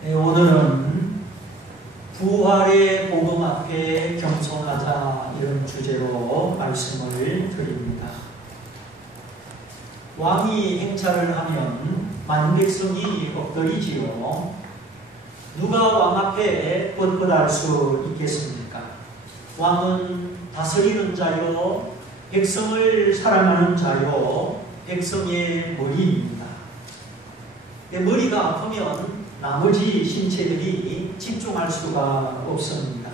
네, 오늘은 부활의 복음 앞에 겸손하자 이런 주제로 말씀을 드립니다. 왕이 행차를 하면 많은 백성이 엎드리지요. 누가 왕 앞에 뻣뻣할 수 있겠습니까? 왕은 다스리는 자요, 백성을 사랑하는 자요, 백성의 머리입니다. 머리가 아프면 나머지 신체들이 집중할 수가 없습니다.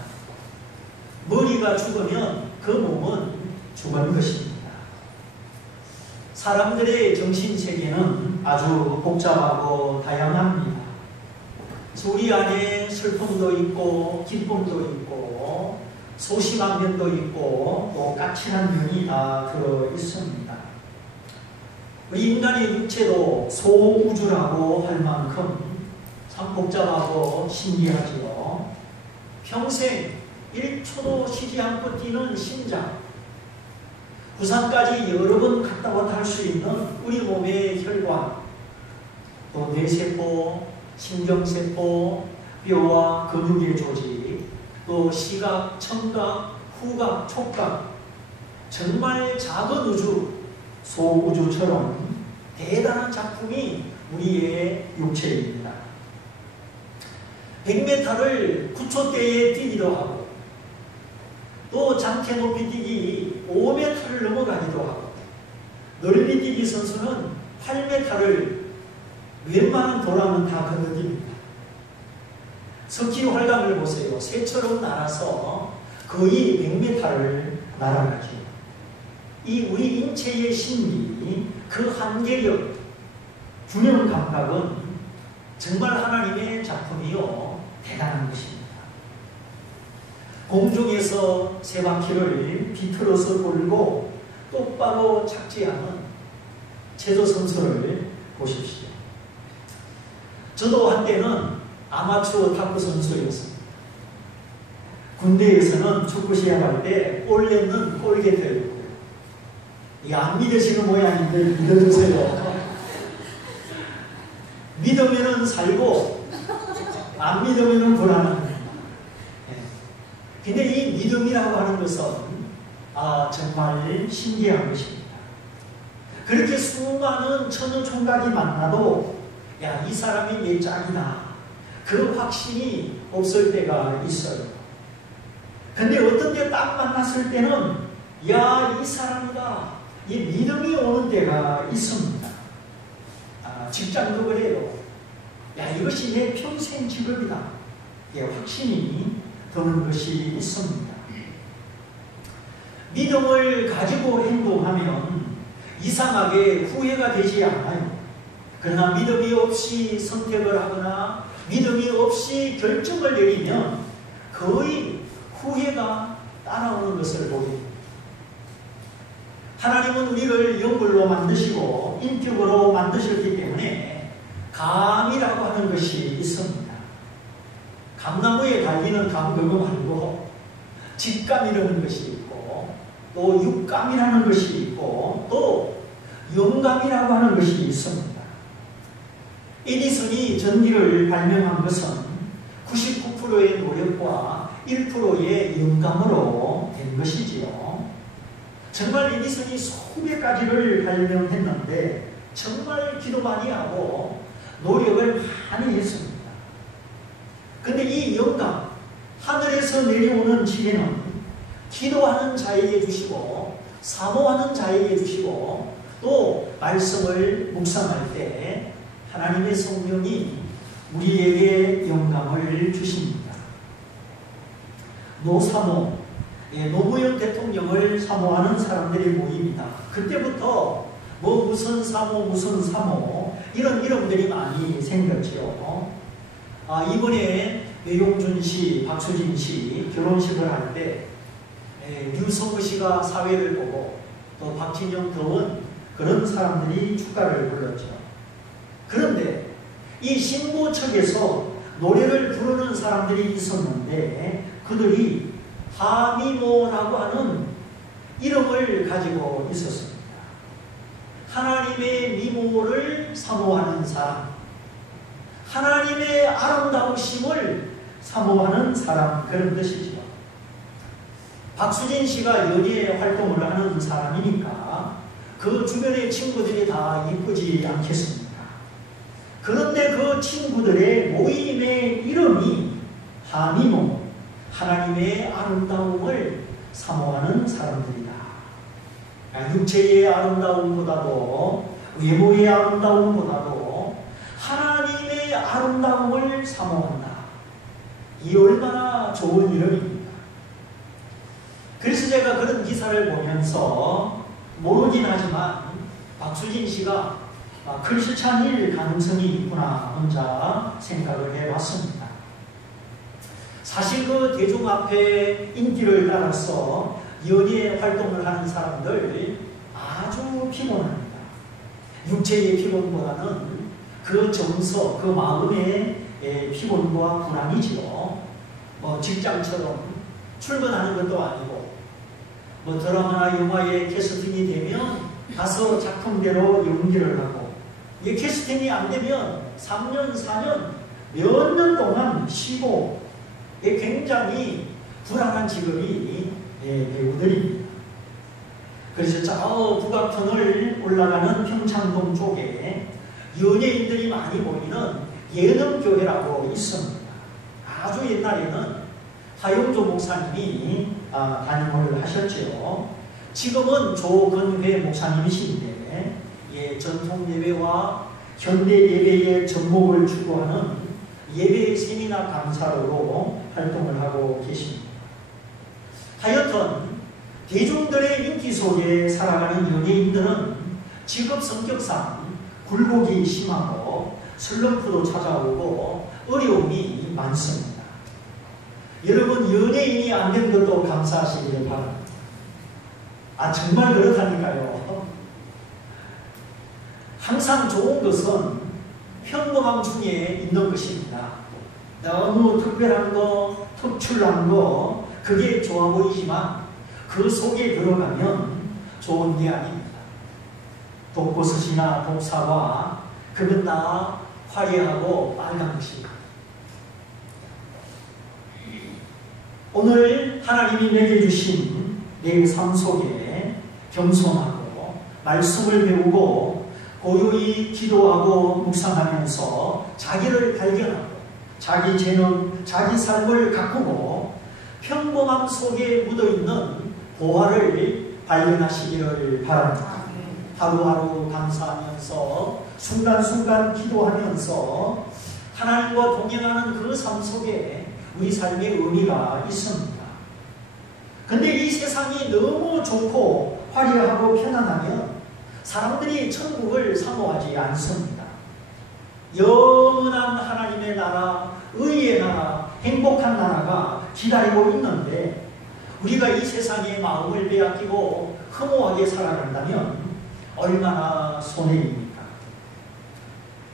머리가 죽으면 그 몸은 죽은 것입니다. 사람들의 정신세계는 아주 복잡하고 다양합니다. 우리 안에 슬픔도 있고 기쁨도 있고 소심한 면도 있고 또 까칠한 면이 다 들어 있습니다. 우리 인간의 육체도 소우주라고 할 만큼 참 복잡하고 신기하지요. 평생 1초도 쉬지 않고 뛰는 심장, 부산까지 여러 번 갔다 왔다 할 수 있는 우리 몸의 혈관, 또 뇌세포, 신경세포, 뼈와 근육의 조직, 또 시각, 청각, 후각, 촉각, 정말 작은 우주, 소우주처럼 대단한 작품이 우리의 육체입니다. 100m를 9초대에 뛰기도 하고 또 장태 높이 뛰기 5m를 넘어가기도 하고 넓이 뛰기 선수는 8m를 웬만한 도랑은 다 건너깁니다. 석기 활강을 보세요. 새처럼 날아서 거의 100m를 날아가죠. 이 우리 인체의 심리, 그 한계력, 균형 감각은 정말 하나님의 작품이요 대단한 것입니다. 공중에서 세 바퀴를 비틀어서 돌고 똑바로 착지하는 체조 선수를 보십시오. 저도 한때는 아마추어 탁구 선수였습니다. 군대에서는 축구 시합할 때 골 넣는 골게터였고요. 안 믿으시는 모양인데 믿어주세요. 믿으면은 살고 안 믿으면은 불안한 거예요. 근데 이 믿음이라고 하는 것은 정말 신기한 것입니다. 그렇게 수많은 천하총각이 만나도 야, 이 사람이 내 짝이다, 그 확신이 없을 때가 있어요. 근데 어떤 데 딱 만났을 때는 야, 이 사람이다, 이 믿음이 오는 때가 있습니다. 직장도 그래요. 야, 이것이 내 평생 직업이다. 확신이 드는 것이 있습니다. 믿음을 가지고 행동하면 이상하게 후회가 되지 않아요. 그러나 믿음이 없이 선택을 하거나 믿음이 없이 결정을 내리면 거의 후회가 따라오는 것을 보게 됩니다. 하나님은 우리를 영물로 만드시고 인격으로 만드셨기 때문에 감이라고 하는 것이 있습니다. 감나무에 달리는 감 그거 말고 직감이라는 것이 있고 또 육감이라는 것이 있고 또 영감이라고 하는 것이 있습니다. 에디슨이 전기를 발명한 것은 99%의 노력과 1%의 영감으로 된 것이지요. 정말 에디슨이 수백 가지를 발명했는데 정말 기도 많이 하고 노력을 많이 했습니다. 근데 이 영감, 하늘에서 내려오는 지혜는 기도하는 자에게 주시고 사모하는 자에게 주시고 또 말씀을 묵상할 때 하나님의 성령이 우리에게 영감을 주십니다. 노사모, 노무현 대통령을 사모하는 사람들이 모입니다. 그때부터 무슨 사모 이런 이름들이 많이 생겼죠. 이번에 외용준 씨, 박수진 씨 결혼식을 할 때 류성우 씨가 사회를 보고 또 박진영 더원 그런 사람들이 축가를 불렀죠. 그런데 이 신부 측에서 노래를 부르는 사람들이 있었는데 그들이 하미모라고 하는 이름을 가지고 있었습니다. 하나님의 미모를 사모하는 사람, 하나님의 아름다우심을 사모하는 사람, 그런 뜻이죠. 박수진 씨가 연예 활동을 하는 사람이니까 그 주변의 친구들이 다 이쁘지 않겠습니까? 그런데 그 친구들의 모임의 이름이 하미모, 하나님의 아름다움을 사모하는 사람들이다. 육체의 아름다움보다도, 외모의 아름다움보다도 하나님의 아름다움을 사모한다. 이 얼마나 좋은 이름입니다. 그래서 제가 그런 기사를 보면서 모르긴 하지만 박수진 씨가 크리스찬일 가능성이 있구나 혼자 생각을 해봤습니다. 사실 그 대중 앞에 인기를 따라서 연예 활동을 하는 사람들 아주 피곤합니다. 육체의 피곤보다는 그 정서, 그 마음의 피곤과 불안이지요. 직장처럼 출근하는 것도 아니고 드라마나 영화에 캐스팅이 되면 가서 작품대로 연기를 하고 캐스팅이 안 되면 3년, 4년, 몇 년 동안 쉬고 굉장히 불안한 직업이 배우들입니다. 그래서 저 북악천을 올라가는 평창동 쪽에 연예인들이 많이 모이는 예능교회라고 있습니다. 아주 옛날에는 하용조 목사님이 담임을 하셨죠. 지금은 조건회 목사님이신데 전통 예배와 현대 예배의 접목을 추구하는 예배 세미나 강사로 활동을 하고 계십니다. 하여튼 대중들의 인기 속에 살아가는 연예인들은 직업 성격상 굴곡이 심하고 슬럼프도 찾아오고 어려움이 많습니다. 여러분 연예인이 안 된 것도 감사하시길 바랍니다. 정말 그렇다니까요. 항상 좋은 것은 평범함 중에 있는 것입니다. 너무 특별한 거, 특출난 거 그게 좋아 보이지만 그 속에 들어가면 좋은 게 아닙니다. 독버섯이나 독사와 그건 다 화려하고 빨간 것입니다. 오늘 하나님이 내게 주신 내 삶 속에 겸손하고 말씀을 배우고 고요히 기도하고 묵상하면서 자기를 발견하고 자기 재능, 자기 삶을 가꾸고 평범함 속에 묻어있는 보화를 발견하시기를 바랍니다. 하루하루 감사하면서 순간순간 기도하면서 하나님과 동행하는 그 삶 속에 우리 삶의 의미가 있습니다. 근데 이 세상이 너무 좋고 화려하고 편안하면 사람들이 천국을 사모하지 않습니다. 영원한 하나님의 나라, 의의 나라, 행복한 나라가 기다리고 있는데 우리가 이 세상에 마음을 빼앗기고 허무하게 살아간다면 얼마나 손해입니까?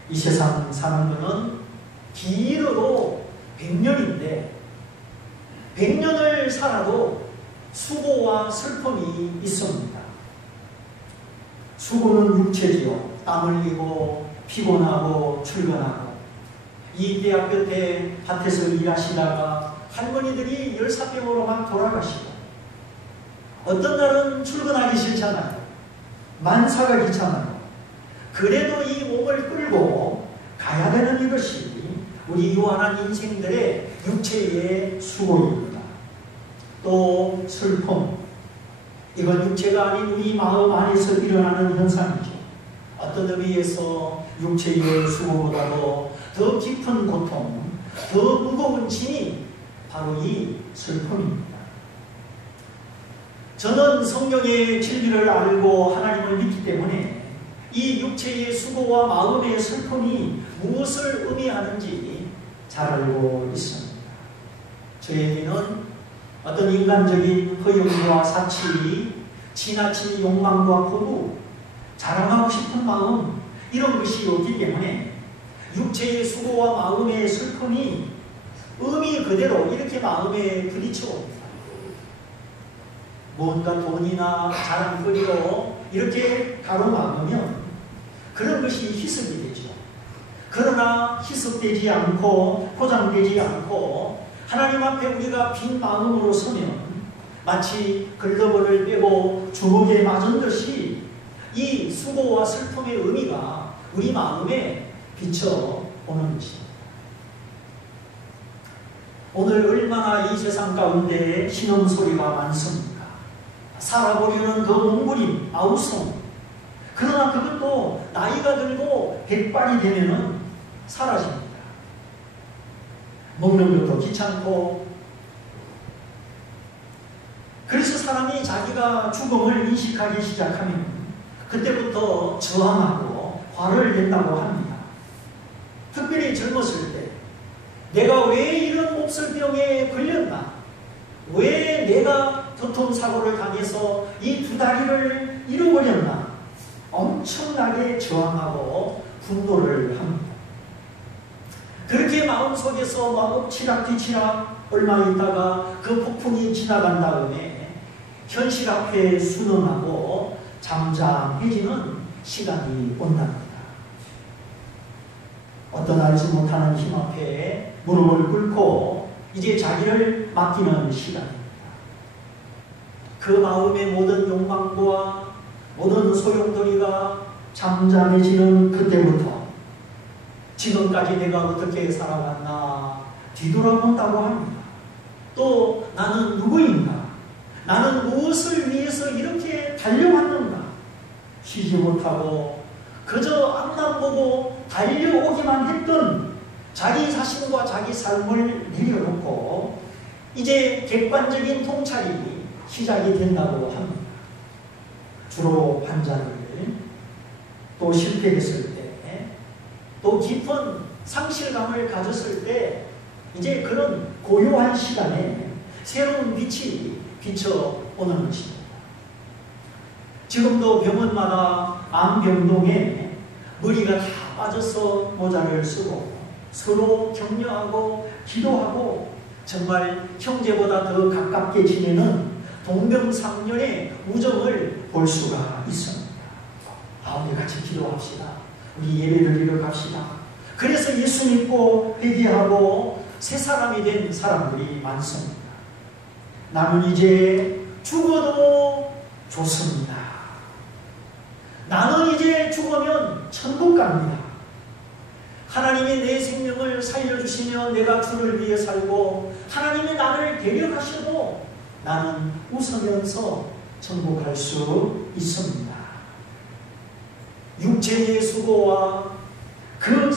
이 세상 사는 것은 길어도 100년인데 100년을 살아도 수고와 슬픔이 있습니다. 수고는 육체지요. 땀 흘리고 피곤하고 출근하고 이 대학교 때 밭에서 일하시다가 할머니들이 열사병으로 막 돌아가시고 어떤 날은 출근하기 싫잖아요. 만사가 귀찮아요. 그래도 이 몸을 끌고 가야 되는 이것이 우리 유한한 인생들의 육체의 수고입니다. 또 슬픔, 이건 육체가 아닌 우리 마음 안에서 일어나는 현상이죠. 어떤 의미에서 육체의 수고보다도 더 깊은 고통, 더 무거운 짐이 바로 이 슬픔입니다. 저는 성경의 진리를 알고 하나님을 믿기 때문에 이 육체의 수고와 마음의 슬픔이 무엇을 의미하는지 잘 알고 있습니다. 저에게는 어떤 인간적인 허영과 사치, 지나친 욕망과 포부, 자랑하고 싶은 마음 이런 것이 없기 때문에 육체의 수고와 마음의 슬픔이 의미 그대로 이렇게 마음에 부딪혀옵니다. 뭔가 돈이나 자랑거리로 이렇게 가로막으면 그런 것이 희석이 되죠. 그러나 희석되지 않고 포장되지 않고 하나님 앞에 우리가 빈 마음으로 서면 마치 글러브를 빼고 주먹에 맞은 듯이 이 수고와 슬픔의 의미가 우리 마음에 비춰오는 것입니다. 오늘 얼마나 이 세상 가운데 신음소리가 많습니까? 살아보려는 그 몸부림, 아우성. 그러나 그것도 나이가 들고 백발이 되면은 사라집니다. 먹는 것도 귀찮고, 그래서 사람이 자기가 죽음을 인식하기 시작하면 그때부터 저항하고 화를 낸다고 합니다. 특별히 젊었을 때 내가 왜 이런 몹쓸병에 걸렸나? 왜 내가 교통사고를 당해서 이 두 다리를 잃어버렸나? 엄청나게 저항하고 분노를 합니다. 그렇게 마음속에서 막 엎치락뒤치락 얼마 있다가 그 폭풍이 지나간 다음에 현실 앞에 순응하고 잠잠해지는 시간이 온답니다. 어떤 알지 못하는 힘 앞에 무릎을 꿇고 이제 자기를 맡기는 시간입니다. 그 마음의 모든 욕망과 모든 소용돌이가 잠잠해지는 그때부터 지금까지 내가 어떻게 살아왔나 뒤돌아본다고 합니다. 또 나는 누구인가? 나는 무엇을 위해서 이렇게 달려왔는가? 쉬지 못하고 그저 앞만 보고 달려오기만 했던 자기 자신과 자기 삶을 내려놓고 이제 객관적인 통찰이 시작이 된다고 합니다. 주로 환자를 또 실패했을 때 또 깊은 상실감을 가졌을 때 이제 그런 고요한 시간에 새로운 빛이 비춰오는 것입니다. 지금도 병원마다 암병동에 머리가 다 빠져서 모자를 쓰고 서로 격려하고 기도하고 정말 형제보다 더 가깝게 지내는 동병상련의 우정을 볼 수가 있습니다. 우리 같이 기도합시다. 우리 예배를 이뤄갑시다. 그래서 예수 믿고 회개하고 새 사람이 된 사람들이 많습니다. 나는 이제 죽어도 좋습니다. 나는 이제 죽으면 천국 갑니다. 하나님이 내 생명을 살려주시면 내가 주를 위해 살고 하나님이 나를 데려가셔도 나는 웃으면서 천국 갈 수 있습니다. 육체의 수고와 그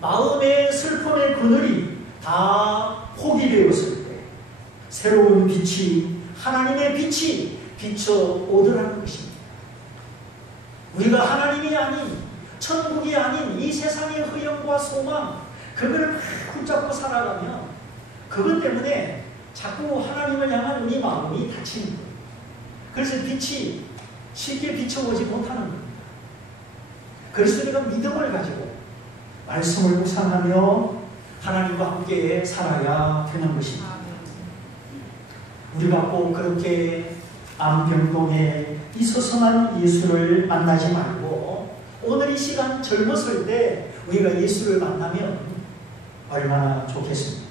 마음의 슬픔의 그늘이 다 포기되었을 때 새로운 빛이 하나님의 빛이 비춰오더라는 것입니다. 우리가 하나님이 아닌 천국이 아닌 이 세상의 흐름과 소망 그걸 막 붙잡고 살아가면 그것 때문에 자꾸 하나님을 향한 우리 마음이 닫히는 거예요. 그래서 빛이 쉽게 비춰오지 못하는 겁니다. 그래서 우리가 믿음을 가지고 말씀을 묵상하며 하나님과 함께 살아야 되는 것입니다. 우리가 꼭 그렇게 암병동에 있어서만 예수를 만나지 말고 오늘 이 시간 젊었을 때 우리가 예수를 만나면 얼마나 좋겠습니까?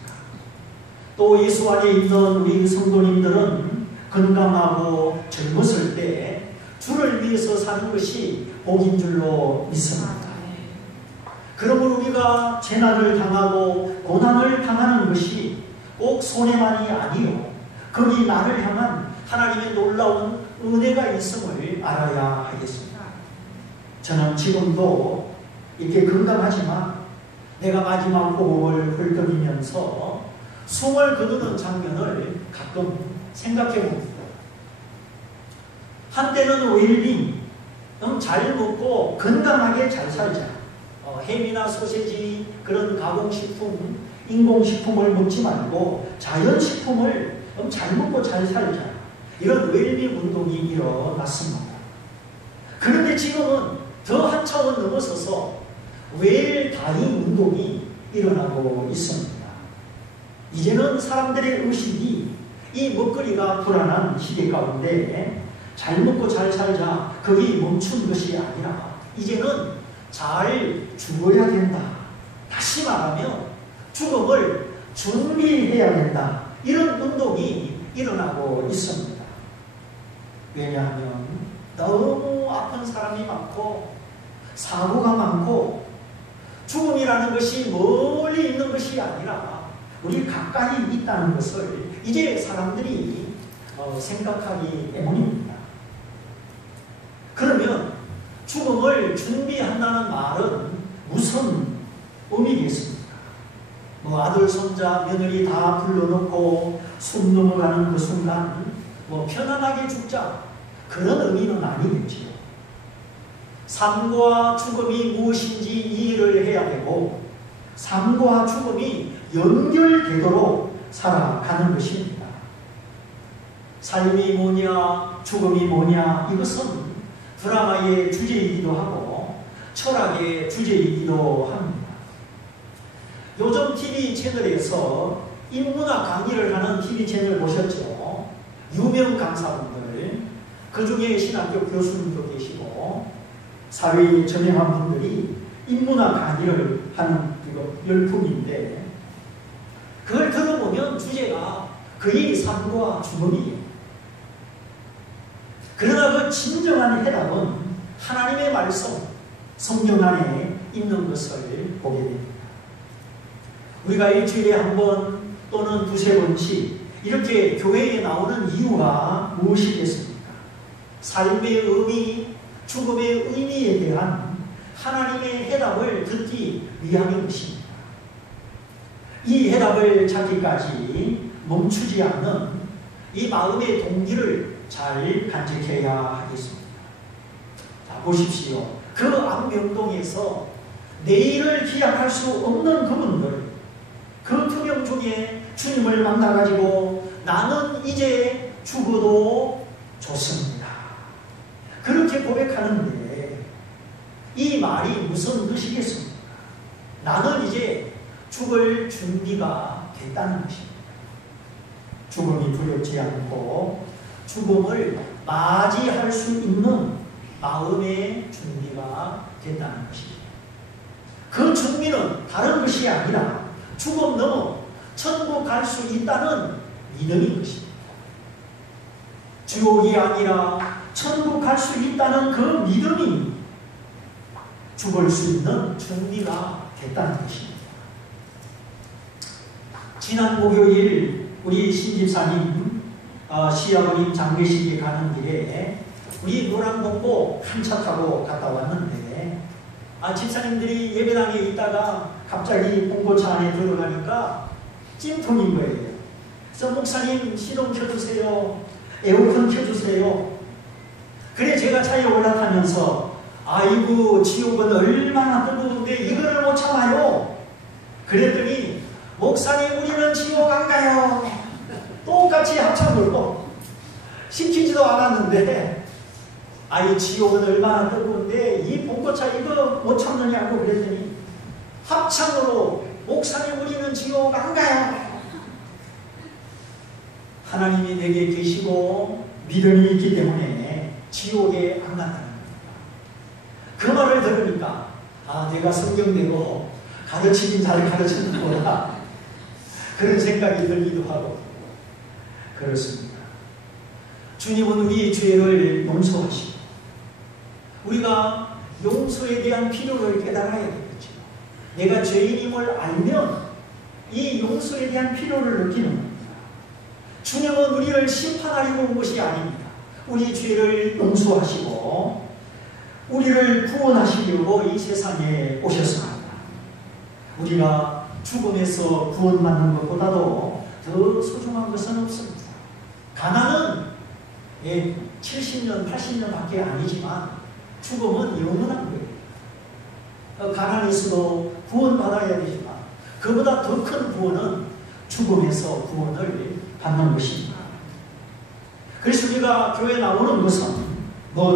또 예수 안에 있는 우리 성도님들은 건강하고 젊었을 때 주를 위해서 사는 것이 복인 줄로 믿습니다. 그러므로 우리가 재난을 당하고 고난을 당하는 것이 꼭 손해만이 아니요 거기 나를 향한 하나님의 놀라운 은혜가 있음을 알아야 하겠습니다. 저는 지금도 이렇게 건강하지만 내가 마지막 호흡을 헐떡이면서 숨을 거두는 장면을 가끔 생각해 봅니다. 한때는 웰빙, 잘 먹고 건강하게 잘 살자. 햄이나 소세지 그런 가공식품, 인공식품을 먹지 말고 자연식품을 잘 먹고 잘 살자. 이런 웰빙 운동이 일어났습니다. 그런데 지금은 더 한 차원 넘어서서 웰다잉 운동이 일어나고 있습니다. 이제는 사람들의 의식이 이 먹거리가 불안한 시대 가운데 잘 먹고 잘 살자 거기 멈춘 것이 아니라 이제는 잘 죽어야 된다. 다시 말하면 죽음을 준비해야 된다. 이런 운동이 일어나고 있습니다. 왜냐하면 너무 아픈 사람이 많고 사고가 많고 죽음이라는 것이 멀리 있는 것이 아니라 우리 가까이 있다는 것을 이제 사람들이 생각하기 때문입니다. 그러면 죽음을 준비한다는 말은 무슨 의미겠습니까? 뭐 아들, 손자, 며느리 다 불러놓고 숨 넘어가는 그 순간 편안하게 죽자, 그런 의미는 아니겠지요. 삶과 죽음이 무엇인지 이해를 해야 되고 삶과 죽음이 연결되도록 살아가는 것입니다. 삶이 뭐냐, 죽음이 뭐냐, 이것은 드라마의 주제이기도 하고 철학의 주제이기도 합니다. 요즘 TV 채널에서 인문학 강의를 하는 TV 채널 보셨죠? 유명 강사분들, 그 중에 신학교 교수님도 계시고 사회에 저명한 분들이 인문학 강의를 하는 열풍인데, 그걸 들어보면 주제가 거의 삶과 죽음이에요. 그러나 그 진정한 해답은 하나님의 말씀, 성경 안에 있는 것을 보게 됩니다. 우리가 일주일에 한 번 또는 두세 번씩 이렇게 교회에 나오는 이유가 무엇이겠습니까? 삶의 의미, 죽음의 의미에 대한 하나님의 해답을 듣기 위함인 것입니다. 이 해답을 찾기까지 멈추지 않는 이 마음의 동기를 잘 간직해야 하겠습니다. 자, 보십시오. 그 암병동에서 내일을 기약할 수 없는 그분들, 그 투병 중에 주님을 만나가지고 나는 이제 죽어도 좋습니다. 그렇게 고백하는데 이 말이 무슨 뜻이겠습니까? 나는 이제 죽을 준비가 됐다는 것입니다. 죽음이 두렵지 않고 죽음을 맞이할 수 있는 마음의 준비가 됐다는 것입니다. 그 준비는 다른 것이 아니라 죽음 넘어 천국 갈 수 있다는 믿음인 것입니다. 지옥이 아니라 천국 갈 수 있다는 그 믿음이 죽을 수 있는 준비가 됐다는 것입니다. 지난 목요일 우리 신집사님 시아버님 장례식에 가는 길에 우리 노란봉고 한 차 타고 갔다 왔는데 집사님들이 예배당에 있다가 갑자기 봉고차 안에 들어가니까 찜통인 거예요. 그래서 목사님 시동 켜주세요. 에어컨 켜주세요. 그래 제가 차에 올라타면서 아이고 지옥은 얼마나 뜨거운데 이거를 못 참아요. 그랬더니 목사님 우리는 지옥 안 가요. 똑같이 합창으로 시키지도 않았는데 아이 지옥은 얼마나 뜨거운데 이 봉고차 이거 못 참느냐고 그랬더니 합창으로 목사님 우리는 지옥 안 가요. 하나님이 내게 계시고 믿음이 있기 때문에 지옥에 안 간다는 겁니다. 그 말을 들으니까 내가 성경대로 가르치긴 잘 가르쳤는구나 그런 생각이 들기도 하고 그렇습니다. 주님은 우리의 죄를 용서하시고 우리가 용서에 대한 필요를 깨달아야 되겠죠. 내가 죄인임을 알면 이 용서에 대한 필요를 느끼는 겁니다. 주님은 우리를 심판하려고 온 것이 아닙니다. 우리 죄를 용서하시고 우리를 구원하시려고 이 세상에 오셨습니다. 우리가 죽음에서 구원받는 것보다도 더 소중한 것은 없습니다. 가난은 70년, 80년 밖에 아니지만 죽음은 영원한 거예요. 가난에서도 구원받아야 되지만 그보다 더 큰 구원은 죽음에서 구원을 받는 것입니다. 그래서 우리가 교회에 나오는 것은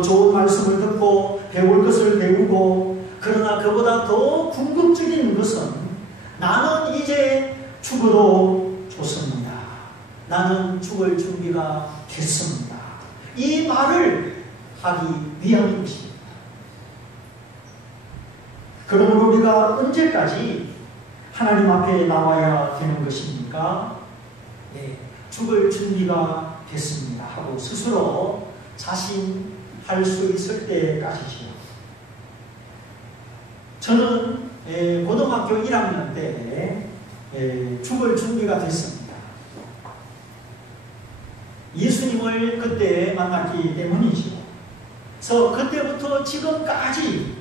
좋은 말씀을 듣고 배울 것을 배우고 그러나 그보다 더 궁극적인 것은 나는 이제 죽어도 좋습니다. 나는 죽을 준비가 됐습니다. 이 말을 하기 위함인 것입니다. 그러므로 우리가 언제까지 하나님 앞에 나와야 되는 것입니까? 네, 죽을 준비가 됐습니다 하고 스스로 자신할 수 있을 때까지지요. 저는 고등학교 1학년 때 죽을 준비가 됐습니다. 예수님을 그때 만났기 때문이죠. 그래서 그때부터 지금까지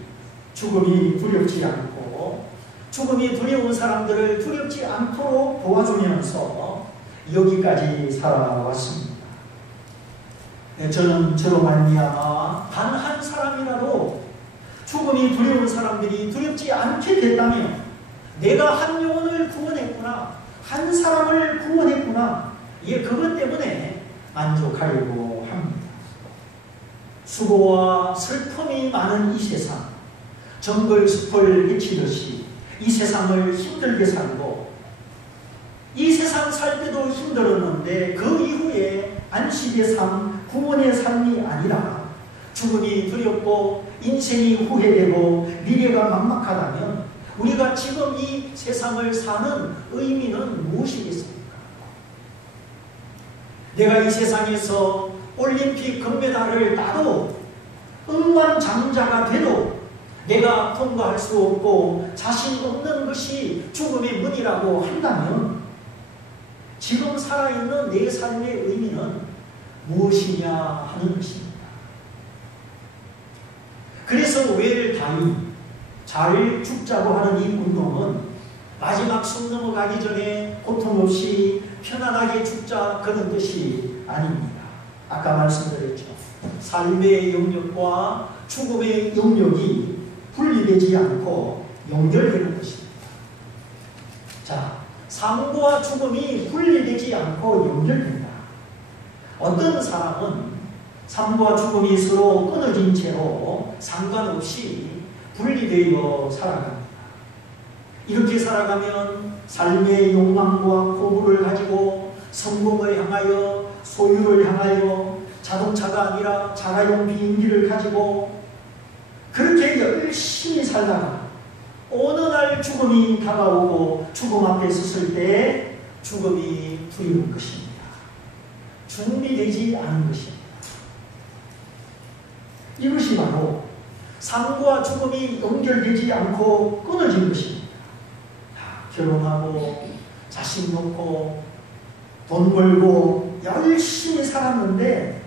죽음이 두렵지 않고 죽음이 두려운 사람들을 두렵지 않도록 도와주면서 여기까지 살아왔습니다. 저는 저로 말미암아 단 한 사람이라도 죽음이 두려운 사람들이 두렵지 않게 됐다면 내가 한 영혼을 구원했구나, 한 사람을 구원했구나, 그것 때문에 만족하려고 합니다. 수고와 슬픔이 많은 이 세상, 정글숲을 헤치듯이 이 세상을 힘들게 살고 이 세상 살 때도 힘들었는데 그 이후에 안식의 삶, 구원의 삶이 아니라 죽음이 두렵고 인생이 후회되고 미래가 막막하다면 우리가 지금 이 세상을 사는 의미는 무엇이겠습니까? 내가 이 세상에서 올림픽 금메달을 따도 억만장자가 돼도 내가 통과할 수 없고 자신 없는 것이 죽음의 문이라고 한다면 지금 살아있는 내 삶의 의미는 무엇이냐 하는 것입니다. 그래서 웰 다이, 잘 죽자고 하는 이 운동은 마지막 숨 넘어가기 전에 고통 없이 편안하게 죽자 그런 뜻이 아닙니다. 아까 말씀드렸죠. 삶의 영역과 죽음의 영역이 분리되지 않고 연결되는 것입니다. 자, 삶과 죽음이 분리되지 않고 연결된다. 어떤 사람은 삶과 죽음이 서로 끊어진 채로 상관없이 분리되어 살아갑니다. 이렇게 살아가면 삶의 욕망과 포부를 가지고 성공을 향하여, 소유를 향하여, 자동차가 아니라 자가용 비행기를 가지고 그렇게 열심히 살다가 어느 날 죽음이 다가오고 죽음 앞에 섰을 때 죽음이 두려운 것입니다. 준비되지 않은 것입니다. 이것이 바로 삶과 죽음이 연결되지 않고 끊어진 것입니다. 결혼하고 자식 놓고 돈 벌고 열심히 살았는데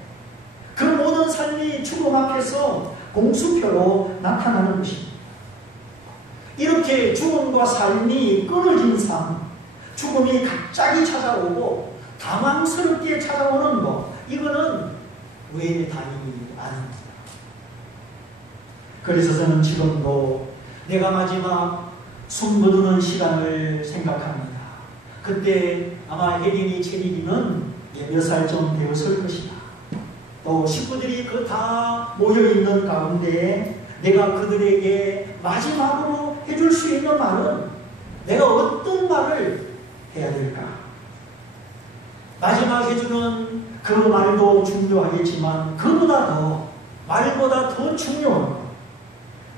그 모든 삶이 죽음 앞에서 공수표로 나타나는 것입니다. 이렇게 죽음과 삶이 끊어진 삶, 죽음이 갑자기 찾아오고 당황스럽게 찾아오는 것, 이거는 외의 다름이 아닙니다. 그래서 저는 지금도 내가 마지막 숨 거두는 시간을 생각합니다. 그때 아마 혜린이, 체린이는 몇 살쯤 되었을 것이다. 또 식구들이 그 다 모여있는 가운데 내가 그들에게 마지막으로 해줄 수 있는 말은 내가 어떤 말을 해야 될까? 마지막 해주는 그 말도 중요하겠지만 그보다 더, 말보다 더 중요한 것,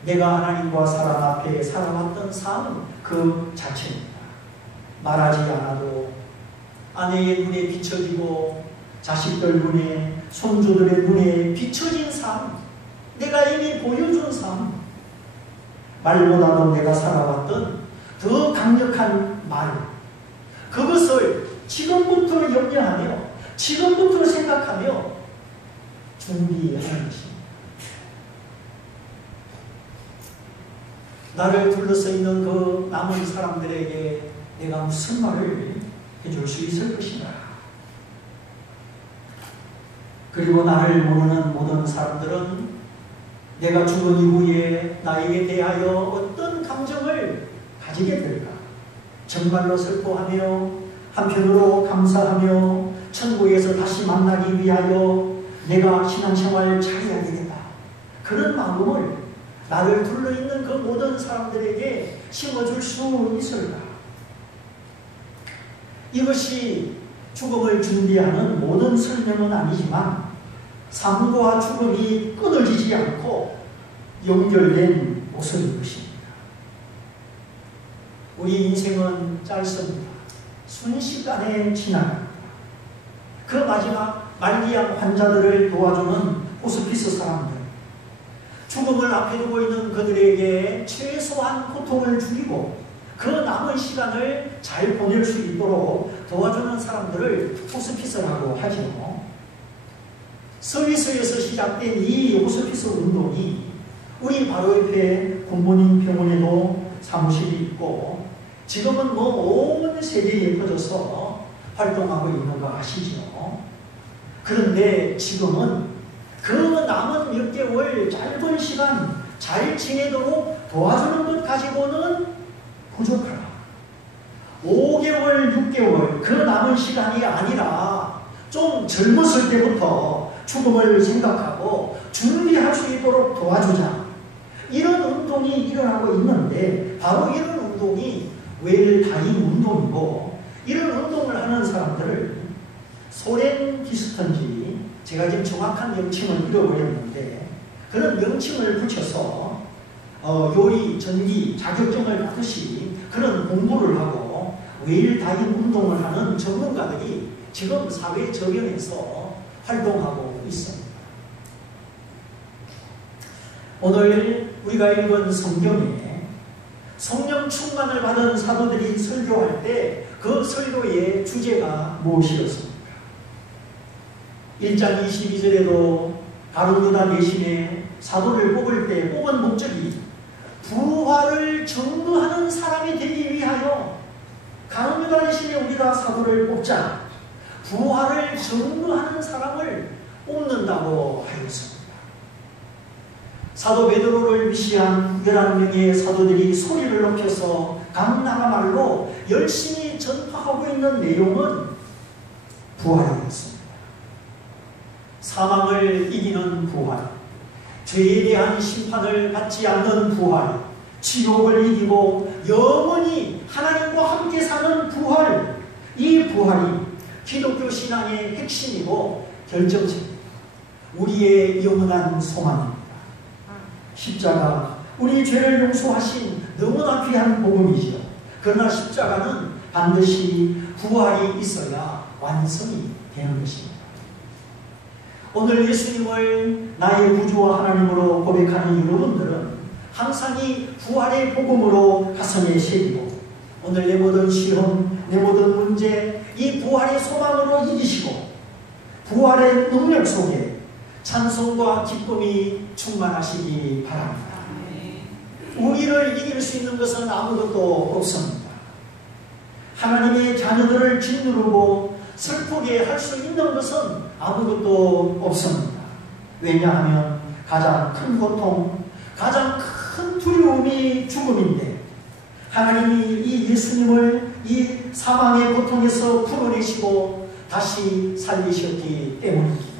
내가 하나님과 사람 앞에 살아왔던 삶 그 자체입니다. 말하지 않아도 아내의 눈에 비춰지고 자식들 눈에, 손주들의 눈에 비춰진 삶, 내가 이미 보여준 삶, 말보다도 내가 살아왔던 더 강력한 말, 그것을 지금부터 염려하며 지금부터 생각하며 준비하는 것입니다. 나를 둘러서 있는 그 남은 사람들에게 내가 무슨 말을 해줄 수 있을 것인가? 그리고 나를 모르는 모든 사람들은 내가 죽은 이후에 나에게 대하여 어떤 감정을 가지게 될까? 정말로 슬퍼하며 한편으로 감사하며 천국에서 다시 만나기 위하여 내가 신앙생활 잘해야 되겠다. 그런 마음을 나를 둘러있는 그 모든 사람들에게 심어줄 수 있을까? 이것이 죽음을 준비하는 모든 설명은 아니지만 삶과 죽음이 끊어지지 않고 연결된 모습인 것입니다. 우리 인생은 짧습니다. 순식간에 지나갑니다. 그 마지막 말기암 환자들을 도와주는 호스피스 사람들, 죽음을 앞에 두고 있는 그들에게 최소한 고통을 줄이고 그 남은 시간을 잘 보낼 수 있도록 도와주는 사람들을 호스피스라고 하죠. 스위스에서 시작된 이 호스피스 운동이 우리 바로 옆에 굿모닝 병원에도 사무실이 있고 지금은 온 세계에 퍼져서 활동하고 있는 거 아시죠? 그런데 지금은 그 남은 몇 개월 짧은 시간 잘 지내도록 도와주는 것 가지고는 부족하다. 5개월, 6개월 그 남은 시간이 아니라 좀 젊었을 때부터 죽음을 생각하고 준비할 수 있도록 도와주자. 이런 운동이 일어나고 있는데 바로 이런 운동이 웰다잉 운동이고 이런 운동을 하는 사람들을 소련 비슷한지 제가 지금 정확한 명칭을 잃어버렸는데 그런 명칭을 붙여서 요리, 전기, 자격증을 받듯이 그런 공부를 하고 웰다잉 운동을 하는 전문가들이 지금 사회 저변에서 활동하고 있습니다. 오늘 우리가 읽은 성경에 성령 충만을 받은 사도들이 설교할 때 그 설교의 주제가 무엇이었습니까? 1장 22절에도 가룟유다 대신에 사도를 뽑을 때 뽑은 목적이 부활을 증거하는 사람이 되기 위하여 가룟유다 대신에 우리가 사도를 뽑자. 부활을 증거하는 사람을 뽑는다고 하였습니다. 사도 베드로를 위시한 11명의 사도들이 소리를 높여서 각 나라말로 열심히 전파하고 있는 내용은 부활이었습니다. 사망을 이기는 부활, 죄에 대한 심판을 받지 않는 부활, 지옥을 이기고 영원히 하나님과 함께 사는 부활, 이 부활이 기독교 신앙의 핵심이고 결정체입니다. 우리의 영원한 소망입니다. 십자가, 우리 죄를 용서하신 너무나 귀한 복음이지요. 그러나 십자가는 반드시 부활이 있어야 완성이 되는 것입니다. 오늘 예수님을 나의 구주와 하나님으로 고백하는 여러분들은 항상 이 부활의 복음으로 가슴에 새기고 오늘 내 모든 시험, 내 모든 문제 이 부활의 소망으로 이기시고 부활의 능력 속에 찬송과 기쁨이 충만하시기 바랍니다. 우리를 이길 수 있는 것은 아무것도 없습니다. 하나님의 자녀들을 짓누르고 슬프게 할 수 있는 것은 아무것도 없습니다. 왜냐하면 가장 큰 고통, 가장 큰 두려움이 죽음인데 하나님이 이 예수님을 이 사망의 고통에서 풀어내시고 다시 살리셨기 때문입니다.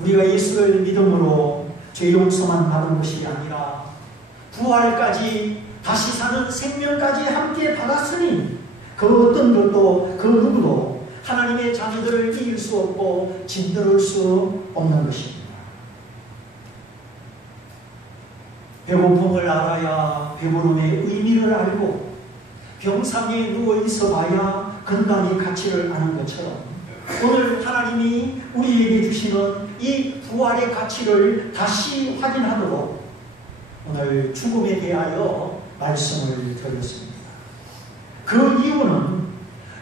우리가 예수를 믿음으로 죄 용서만 받은 것이 아니라 부활까지 다시 사는 생명까지 함께 받았으니 그 어떤 것도 그 누구도 하나님의 자녀들을 이길 수 없고 짓누를 수 없는 것입니다. 배고픔을 알아야 배부름의 의미를 알고 병상에 누워 있어 봐야 건강의 가치를 아는 것처럼 오늘 하나님이 우리에게 주시는 이 부활의 가치를 다시 확인하도록 오늘 죽음에 대하여 말씀을 드렸습니다. 그 이유는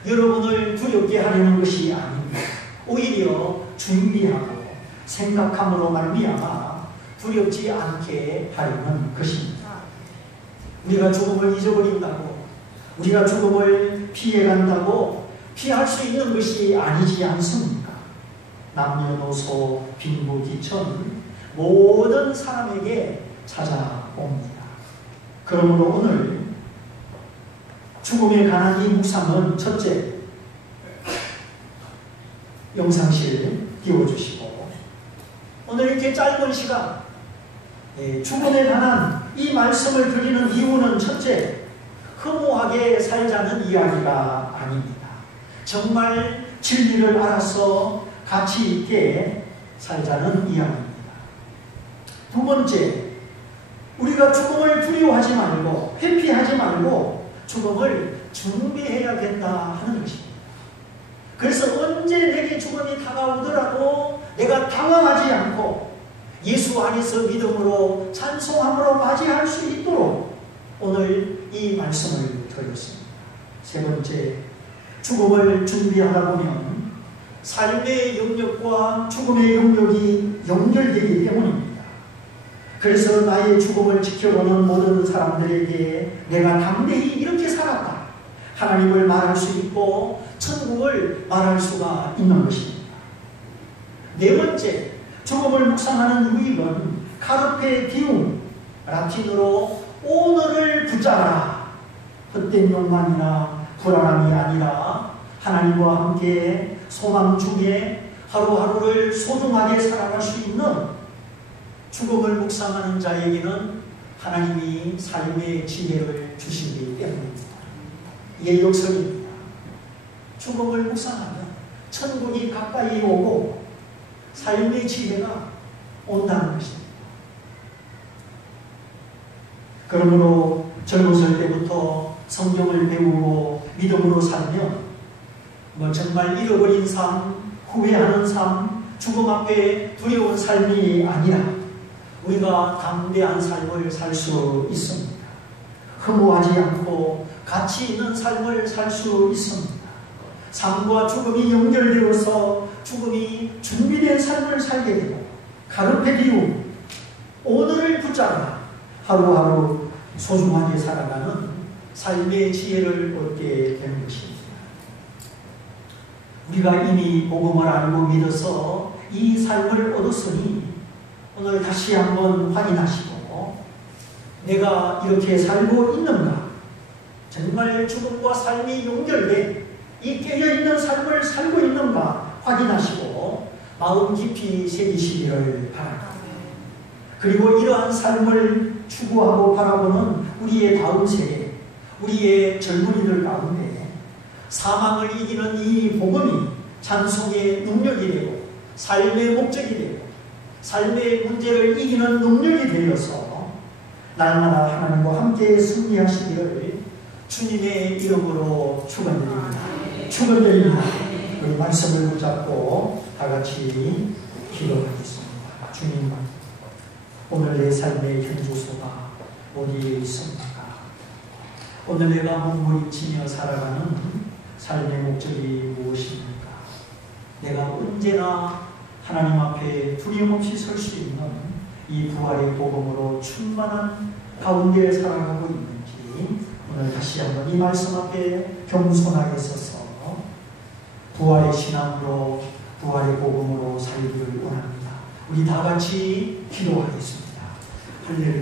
여러분을 두렵게 하려는 것이 아닙니다. 오히려 준비하고 생각함으로 말미암아 두렵지 않게 하려는 것입니다. 우리가 죽음을 잊어버린다고, 우리가 죽음을 피해간다고 피할 수 있는 것이 아니지 않습니까? 남녀노소 빈부귀천 모든 사람에게 찾아옵니다. 그러므로 오늘 죽음에 관한 이 묵상은 첫째, 영상실 띄워주시고 오늘 이렇게 짧은 시간 죽음에 관한 이 말씀을 드리는 이유는 첫째, 허무하게 살자는 이야기가 아닙니다. 정말 진리를 알아서 가치 있게 살자는 이야기입니다. 두 번째, 우리가 죽음을 두려워하지 말고 회피하지 말고 죽음을 준비해야겠다 하는 것입니다. 그래서 언제 내게 죽음이 다가오더라도 내가 당황하지 않고 예수 안에서 믿음으로 찬송함으로 맞이할 수 있도록 오늘 이 말씀을 드렸습니다. 세 번째, 죽음을 준비하다 보면 삶의 영역과 죽음의 영역이 연결되기 때문입니다. 그래서 나의 죽음을 지켜보는 모든 사람들에게 내가 담대히 이렇게 살았다, 하나님을 말할 수 있고 천국을 말할 수가 있는 것입니다. 네 번째, 죽음을 묵상하는 유익은 카르페 디움, 라틴어로 오늘을 붙잡아라. 헛된 욕망이나 불안함이 아니라 하나님과 함께 소망 중에 하루하루를 소중하게 살아갈 수 있는 죽음을 묵상하는 자에게는 하나님이 삶의 지혜를 주시기 때문입니다. 이게 역설입니다. 죽음을 묵상하면 천국이 가까이 오고 삶의 지혜가 온다는 것입니다. 그러므로 젊었을 때부터 성경을 배우고 믿음으로 살면 정말 잃어버린 삶, 후회하는 삶, 죽음 앞에 두려운 삶이 아니라 우리가 담대한 삶을 살 수 있습니다. 허무하지 않고 가치 있는 삶을 살 수 있습니다. 삶과 죽음이 연결되어서 죽음이 준비된 삶을 살게 되고 카르페 디움, 오늘을 붙잡아 하루하루 소중하게 살아가는 삶의 지혜를 얻게 되는 것입니다. 우리가 이미 복음을 알고 믿어서 이 삶을 얻었으니 오늘 다시 한번 확인하시고 내가 이렇게 살고 있는가, 정말 죽음과 삶이 연결된 이 깨어있는 삶을 살고 있는가 확인하시고 마음 깊이 새기시기를 바랍니다. 그리고 이러한 삶을 추구하고 바라보는 우리의 다음 세대, 우리의 젊은이들 가운데 사망을 이기는 이 복음이 찬송의 능력이 되고 삶의 목적이 되고 삶의 문제를 이기는 능력이 되어서 날마다 하나님과 함께 승리하시기를 주님의 이름으로 축원드립니다. 축원드립니다. 우리 말씀을 붙잡고 다 같이 기도하겠습니다. 주님, 오늘 내 삶의 현주소가 어디에 있습니까? 오늘 내가 몸부림치며 살아가는 삶의 목적이 무엇입니까? 내가 언제나 하나님 앞에 두려움 없이 설 수 있는 이 부활의 복음으로 충만한 가운데 살아가고 있는지 오늘 다시 한번 이 말씀 앞에 겸손하게 서서 부활의 신앙으로 부활의 복음으로 살기를 원합니다. 우리 다 같이 기도하겠습니다. 할렐루야.